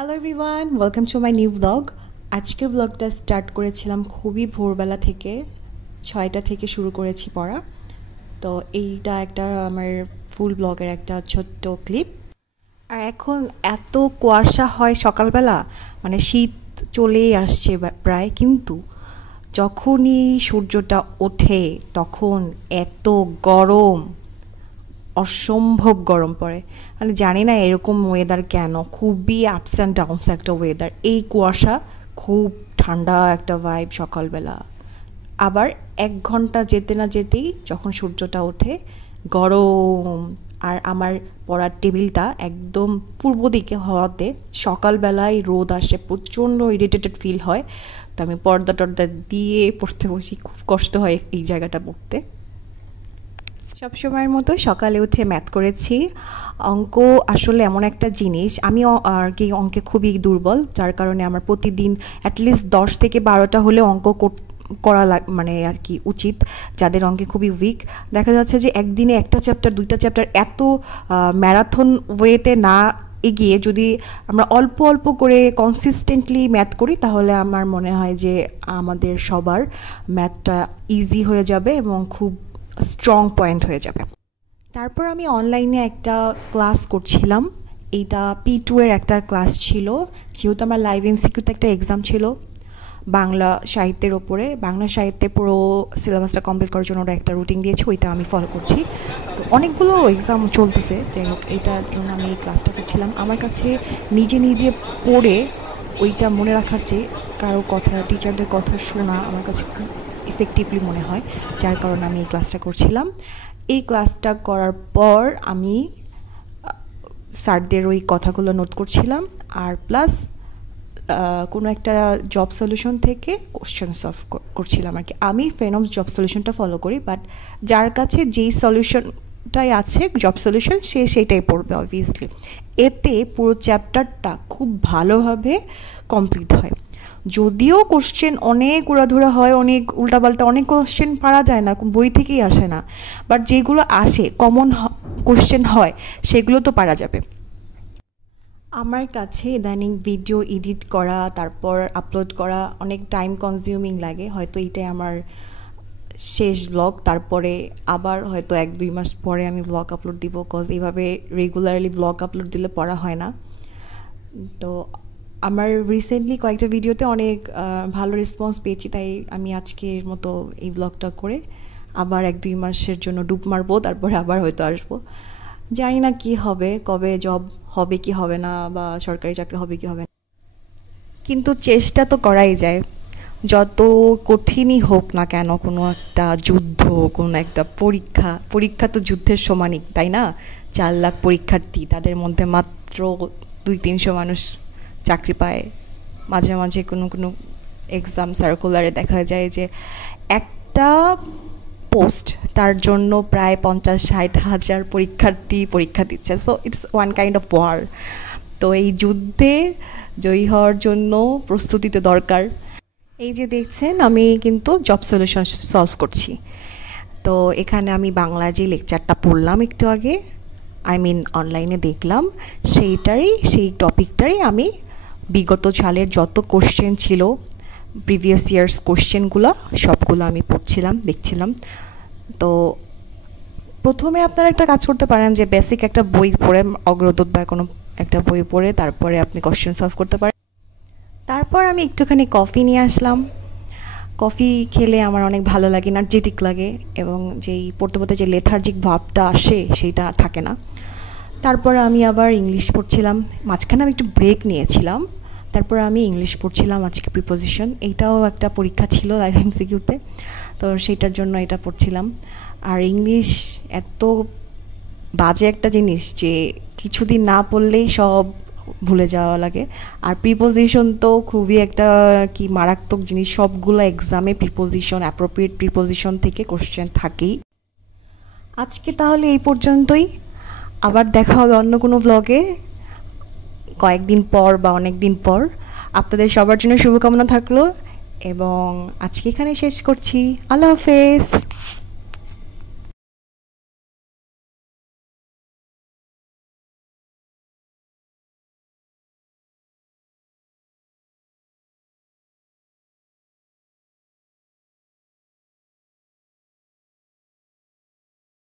Hello everyone, welcome to my new blog. আজকের ব্লগটা start করেছিলাম খুবই ভোরবেলা থেকে, 6টা থেকে শুরু করেছি পড়া। তো এইটা একটা আমার ফুল ব্লগের একটা ছোট্ট ক্লিপ। আর এখন এত কুয়াশা হয় সকালবেলা, মানে শীত চলেই আসছে প্রায়, কিন্তু যখনই সূর্যটা ওঠে তখন এত গরম, অসম্ভব গরম পড়ে। মানে জানি না এরকম ওয়েদার কেন, খুবই আপস অ্যান্ড ডাউনস একটা ওয়েদার। এই কুয়াশা, খুব ঠান্ডা একটা ভাইব সকালবেলা, আবার 1 ঘন্টা যেতে না যেতেই যখন সূর্যটা ওঠে গরম। আর আমার পড়ার টেবিলটা একদম পূর্ব দিকে হওয়াতে সকালবেলায় রোদ আসে, প্রচণ্ড ইরিটেটেড ফিল হয়। তো আমি পর্দা টর্দা দিয়ে পড়তে বসি, খুব কষ্ট হয় এই জায়গাটা পড়তে। সবসময়ের মতো সকালে উঠে ম্যাথ করেছি। অঙ্ক আসলে এমন একটা জিনিস, আমি আর কি অঙ্কে খুবই দুর্বল, যার কারণে আমার প্রতিদিন অ্যাটলিস্ট 10 থেকে 12টা হলেও অঙ্ক করা মানে আর কি উচিত। যাদের অঙ্কে খুবই উইক, দেখা যাচ্ছে যে একদিনে একটা চ্যাপ্টার, 2টা চ্যাপ্টার, এত ম্যারাথন ওয়েতে না এগিয়ে যদি আমরা অল্প অল্প করে কনসিস্টেন্টলি ম্যাথ করি, তাহলে আমার মনে হয় যে আমাদের সবার ম্যাথটা ইজি হয়ে যাবে এবং খুব স্ট্রং পয়েন্ট হয়ে যাবে। তারপর আমি অনলাইনে একটা ক্লাস করছিলাম। এইটা P2 এর একটা ক্লাস ছিল, যেহেতু আমার লাইভ এমসিকিউতে একটা এক্সাম ছিল বাংলা সাহিত্যের ওপরে। বাংলা সাহিত্যে পুরো সিলেবাসটা কমপ্লিট করার জন্য ওরা একটা রুটিন দিয়েছে, ওইটা আমি ফলো করছি। তো অনেকগুলো এক্সাম চলতেছে, যাই হোক এইটার জন্য আমি এই ক্লাসটা করছিলাম। আমার কাছে নিজে নিজে পড়ে ওইটা মনে রাখার চেয়ে কারো কথা, টিচারদের কথা শোনা আমার কাছে খুব ইফেক্টিভলি মনে হয়, যার কারণে আমি এই ক্লাসটা করছিলাম। এই ক্লাসটা করার পর আমি স্যারদের ওই কথাগুলো নোট করছিলাম, আর প্লাস কোনো একটা জব সলিউশন থেকে কোশ্চেন সলভ করছিলাম আর কি। আমি ফেনমস জব সলিউশনটা ফলো করি, বাট যার কাছে যেই সলিউশনটাই আছে জব সলিউশন, সে সেইটাই পড়বে অবভিয়াসলি। এতে পুরো চ্যাপ্টারটা খুব ভালোভাবে কমপ্লিট হয়। যদিও কোশ্চেন অনেক উড়াধুরা হয়, অনেক উল্টাপাল্টা, অনেক কোশ্চেন পারা যায় না, বই থেকেই আসে না, বাট যেগুলো আসে কমন কোশ্চেন হয় সেগুলো তো পারা যাবে। আমার কাছে ইদানিং ভিডিও এডিট করা, তারপর আপলোড করা অনেক টাইম কনজিউমিং লাগে। হয়তো এইটাই আমার শেষ ব্লগ, তারপরে আবার হয়তো 1-2 মাস পরে আমি ব্লগ আপলোড দিব, কজ এইভাবে রেগুলারলি ব্লগ আপলোড দিলে পড়া হয় না। তো আমার রিসেন্টলি কয়েকটা ভিডিওতে অনেক ভালো রেসপন্স পেয়েছি, তাই আমি আজকের মতো এই ব্লগটা করে আবার 1-2 মাসের জন্য ডুব মারবো, তারপরে আবার হয়তো আসবো। জানি না কি হবে, কবে জব হবে কি হবে না, বা সরকারি চাকরি হবে কি হবে না, কিন্তু চেষ্টা তো করাই যায়। যত কঠিনই হোক না কেন, কোনো একটা যুদ্ধ, কোনো একটা পরীক্ষা, পরীক্ষা তো যুদ্ধের সমানই, তাই না? 4 লাখ পরীক্ষার্থী, তাদের মধ্যে মাত্র 200-300 মানুষ চাকরি পায়। মাঝে মাঝে কোনো কোনো এক্সাম সার্কুলারে দেখা যায় যে একটা পোস্ট, তার জন্য প্রায় 50-60 হাজার পরীক্ষার্থী পরীক্ষা দিচ্ছে। So it's one kind of war. তো এই যুদ্ধে জয়ী হওয়ার জন্য প্রস্তুতি তো দরকার। এই যে দেখছেন, আমি কিন্তু জব সলিউশন সলভ করছি। তো এখানে আমি বাংলার যে লেকচারটা পড়লাম একটু আগে, আই মিন অনলাইনে দেখলাম, সেই টপিকটারই আমি বিগত সালের যত কোশ্চেন ছিল, প্রিভিয়াস ইয়ার্স কোশ্চেনগুলো সবগুলো আমি পড়ছিলাম, দেখছিলাম। তো প্রথমে আপনারা একটা কাজ করতে পারেন যে বেসিক একটা বই পড়ে, অগ্রদূত বা কোনো একটা বই পড়ে তারপরে আপনি কোশ্চেন সলভ করতে পারেন। তারপর আমি একটুখানি কফি নিয়ে আসলাম। কফি খেলে আমার অনেক ভালো লাগে, এনার্জেটিক লাগে, এবং যেই পড়তে পড়তে যে লেথার্জিক ভাবটা আসে সেইটা থাকে না। তারপর আমি আবার ইংলিশ পড়ছিলাম, মাঝখানে আমি একটু ব্রেক নিয়েছিলাম। তারপর আমি ইংলিশ পড়ছিলাম, আজকে প্রিপোজিশন, এইটাও একটা পরীক্ষা ছিল লাইভ এমসিকিউতে, তো সেইটার জন্য এটা পড়ছিলাম। আর ইংলিশ এত বাজে একটা জিনিস যে কিছুদিন না পড়লেই সব ভুলে যাওয়া লাগে। আর প্রিপোজিশন তো খুবই একটা কি মারাত্মক জিনিস, সবগুলো এক্সামে প্রিপোজিশন, অ্যাপ্রোপ্রিয়েট প্রিপোজিশন থেকে কোশ্চেন থাকেই। আজকে তাহলে এই পর্যন্তই, আবার দেখা হবে অন্য কোনো ব্লগে কয়েকদিন পর বা অনেক দিন পর। আপনাদের সবার জন্য শুভকামনা থাকলো, এবং আজকে এখানে শেষ করছি। আল্লাহ হাফেজ।